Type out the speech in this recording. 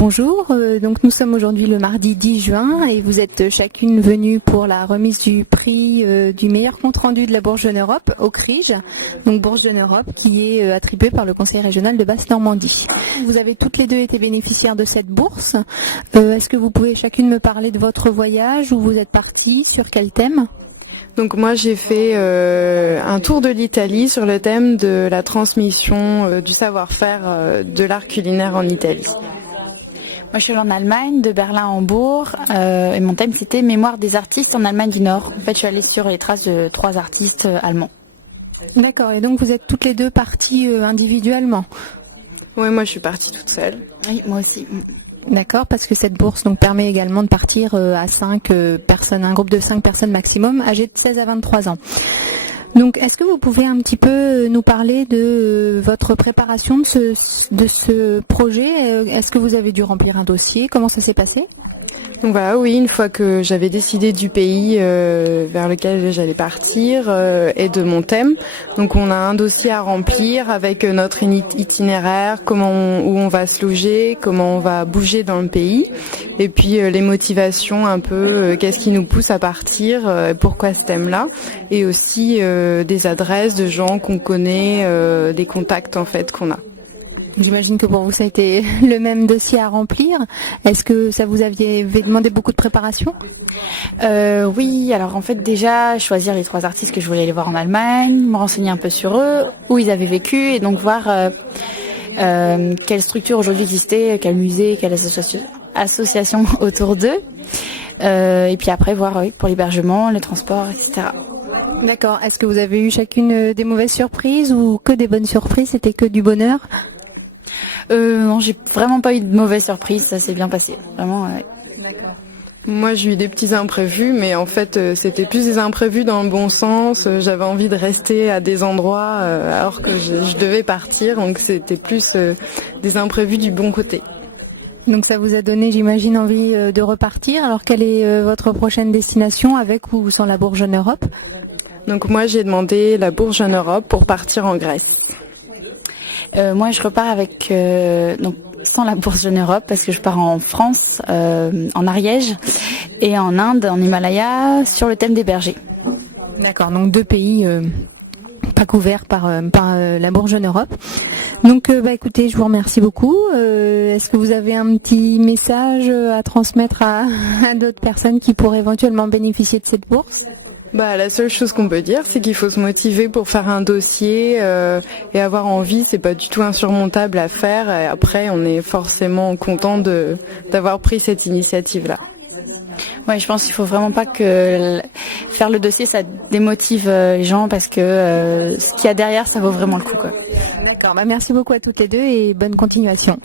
Bonjour, donc nous sommes aujourd'hui le mardi 10 juin et vous êtes chacune venue pour la remise du prix du meilleur compte-rendu de la Bourse Jeune Europe au CRIJ, donc Bourse Jeune Europe qui est attribuée par le Conseil régional de Basse-Normandie. Vous avez toutes les deux été bénéficiaires de cette bourse. Est-ce que vous pouvez chacune me parler de votre voyage, où vous êtes partie, sur quel thème ? Donc moi j'ai fait un tour de l'Italie sur le thème de la transmission du savoir-faire de l'art culinaire en Italie. Moi, je suis allée en Allemagne, de Berlin à Hambourg, et mon thème c'était Mémoire des artistes en Allemagne du Nord. En fait, je suis allée sur les traces de 3 artistes allemands. D'accord, et donc vous êtes toutes les deux parties individuellement ? Oui, moi je suis partie toute seule. Oui, moi aussi. D'accord, parce que cette bourse donc permet également de partir à 5 personnes, un groupe de 5 personnes maximum, âgées de 16 à 23 ans. Donc, est-ce que vous pouvez un petit peu nous parler de votre préparation de ce projet ? Est-ce que vous avez dû remplir un dossier ? Comment ça s'est passé ? Donc voilà, oui, une fois que j'avais décidé du pays vers lequel j'allais partir et de mon thème, donc on a un dossier à remplir avec notre itinéraire, où on va se loger, comment on va bouger dans le pays, et puis les motivations un peu, qu'est-ce qui nous pousse à partir, pourquoi ce thème-là, et aussi des adresses de gens qu'on connaît, des contacts en fait qu'on a. J'imagine que pour vous, ça a été le même dossier à remplir. Est-ce que ça vous avait demandé beaucoup de préparation ? Oui, alors en fait déjà, choisir les 3 artistes que je voulais aller voir en Allemagne, me renseigner un peu sur eux, où ils avaient vécu, et donc voir quelle structure aujourd'hui existait, quel musée, quelle association autour d'eux. Et puis après, voir pour l'hébergement, les transports, etc. D'accord. Est-ce que vous avez eu chacune des mauvaises surprises ou que des bonnes surprises ? C'était que du bonheur ? Non, j'ai vraiment pas eu de mauvaise surprise, ça s'est bien passé. Vraiment, ouais. Moi, j'ai eu des petits imprévus, mais en fait, c'était plus des imprévus dans le bon sens. J'avais envie de rester à des endroits alors que je devais partir, donc c'était plus des imprévus du bon côté. Donc ça vous a donné, j'imagine, envie de repartir. Alors quelle est votre prochaine destination, avec ou sans la Bourse Jeune Europe ? Donc moi, j'ai demandé la Bourse Jeune Europe pour partir en Grèce. Moi, je repars avec donc sans la Bourse Jeune Europe parce que je pars en France, en Ariège, et en Inde, en Himalaya, sur le thème des bergers. D'accord, donc 2 pays pas couverts par la Bourse Jeune Europe. Donc, écoutez, je vous remercie beaucoup. Est-ce que vous avez un petit message à transmettre à d'autres personnes qui pourraient éventuellement bénéficier de cette bourse ? La seule chose qu'on peut dire, c'est qu'il faut se motiver pour faire un dossier et avoir envie. C'est pas du tout insurmontable à faire. Et après, on est forcément content d'avoir pris cette initiative-là. Ouais, je pense qu'il faut vraiment pas que faire le dossier, ça démotive les gens parce que ce qu'il y a derrière, ça vaut vraiment le coup, quoi. D'accord. Merci beaucoup à toutes les deux et bonne continuation.